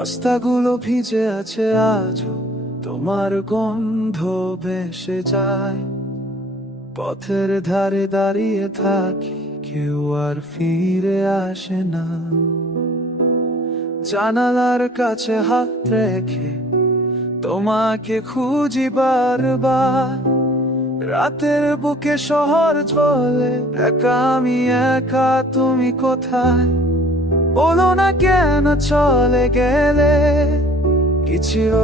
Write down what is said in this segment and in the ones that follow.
রাস্তাগুলো ভিজে আছে আজও, তোমার গন্ধ ভেসে যায়। পথের ধারে দাঁড়িয়ে থাকি, কেউ আর ফিরে আসে না। জানালার কাছে হাত রেখে তোমাকে খুঁজি বারবার। রাতের বুকে শহর চলে একা, আমি একা, তুমি কোথায়? বলো না কেন চলে গেলে, কি ছিল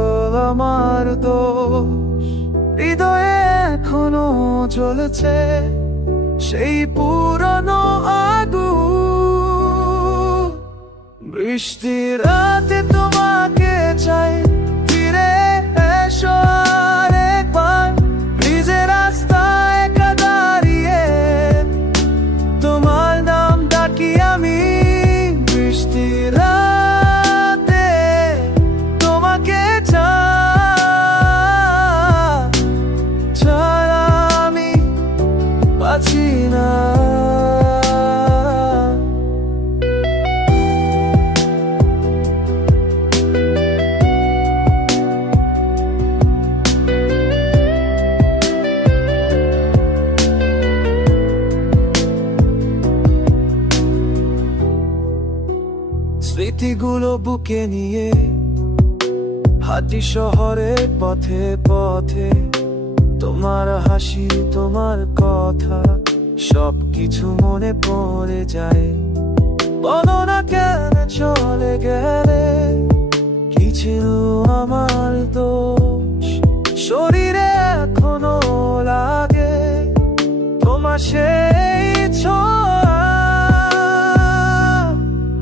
আমার দোষ? হৃদয়ে এখনো জ্বলছে সেই পুরনো আগুন। বৃষ্টির রাতে তোমাকে চাই, ফিরে এসো আরেকবার। ভিজে রাস্তায় একা দাঁড়িয়ে তোমার নাম ডাকি আমি। বৃষ্টির রাতে তোমাকে ছাড়া আমি বাঁচি না। স্মৃতিগুলো বুকে নিয়ে হাঁটি শহরের পথে পথে। তোমার হাসি, তোমার কথা, সবকিছু মনে পড়ে যায়। বলো না কেন চলে গেলে, কি ছিল আমার দোষ? শরীরে এখনো লাগে তোমার সেই ছোঁয়া।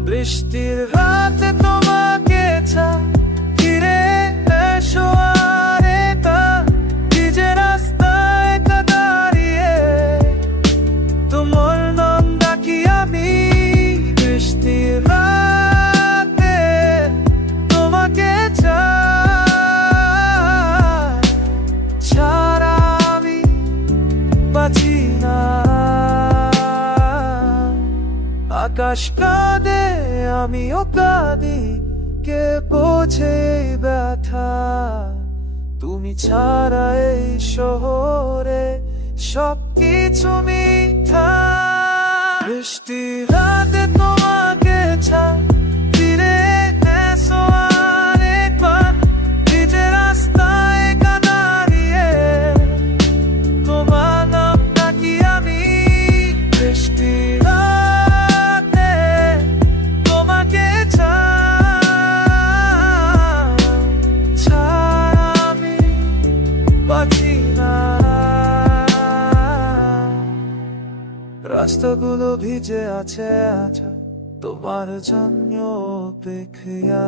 বৃষ্টির রাতে তোমাকে চাই, ফিরে এসো আরেকবার। ভিজে রাস্তায় একা দাঁড়িয়ে তোমার নাম ডাকি আমি। বৃষ্টির রাতে তোমাকে ছাড়া আমি বাঁচি না। আকাশ কাঁদে, আমিও কাঁদি, কে বোঝে এই ব্যথা? তুমি ছাড়া এই শহরে সবকিছু মিথ্যা। বৃষ্টি রাতে তোমাকে চাই, ফিরে এসো আরেকবার। ভিজে রাস্তায় একা দাঁড়িয়ে তোমার নাম ডাকি আমি। বৃষ্টি রাতে তোমাকে ছাড়া আমি বাঁচি না। রাস্তাগুলো ভিজে আছে আজ তোমার জন্য অপেক্ষা।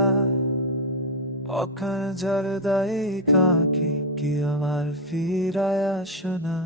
অকাল ঝড় দায়ী কাকে, কি আমার ফিরায় আসো না।